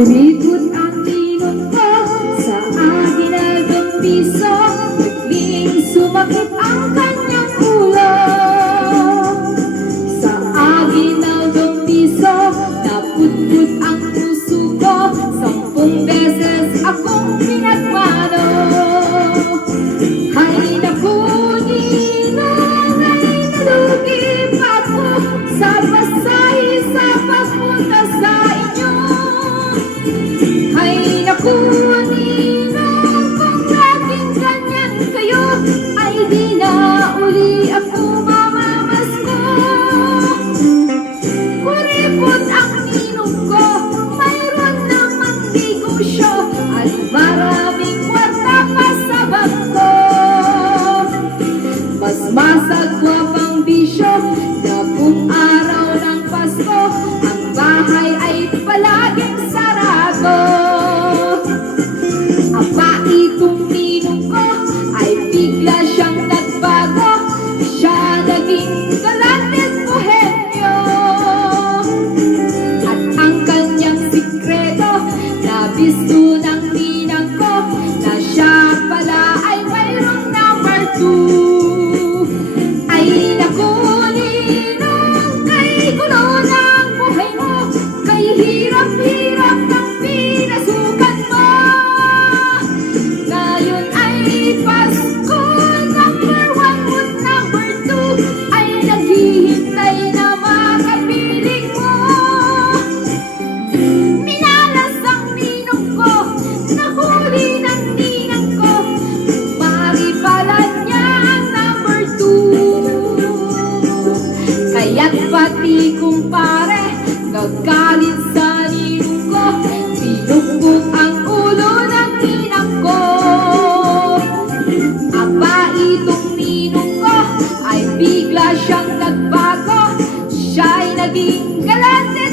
Umikot ang ninong ko sa akin na piso. Bigling sumakit ang kanyang ulo. Sa akin na piso, naputput ang puso ko. 10 beses akong pinagmano. Hay naku, ninong, ay nalugi pa ako sa pasahe sa pagpunta sa inyo. Hay naku, ninong, kung laging ganyan kayo, ay di na uli ako mamamasko. Kuripot ang ninong ko, mayroon namang negosyo at maraming kwarta pa sa bangko. Mas masagwa pang bisyo na kung araw ng Pasko, ang bahay ay palaging sarado. Aba, itong ninong ko ay bigla siyang nagbago. Siya naging galantet bohemyo. At ang kanyang sikreto, nabisto ng ninang ko, na siya pala ay mayroong number 2. Ay naku, ninong, kay gulo ng buhay mo, kay hirap-hirap ng pinasukan mo. Ngayon ay Pasko, number 1 at number 2 ay naghihintay na makapiling mo. Minalas ang ninong ko, nahuli ng ninang ko, mari pala niya ang number 2. Kaya't pati kumpare, nagkalit sa ninong ko, pinugbog ang ulo ng ninang ko. Aba, itong ninong ko ay bigla siyang nagbago. Siya'y naging galante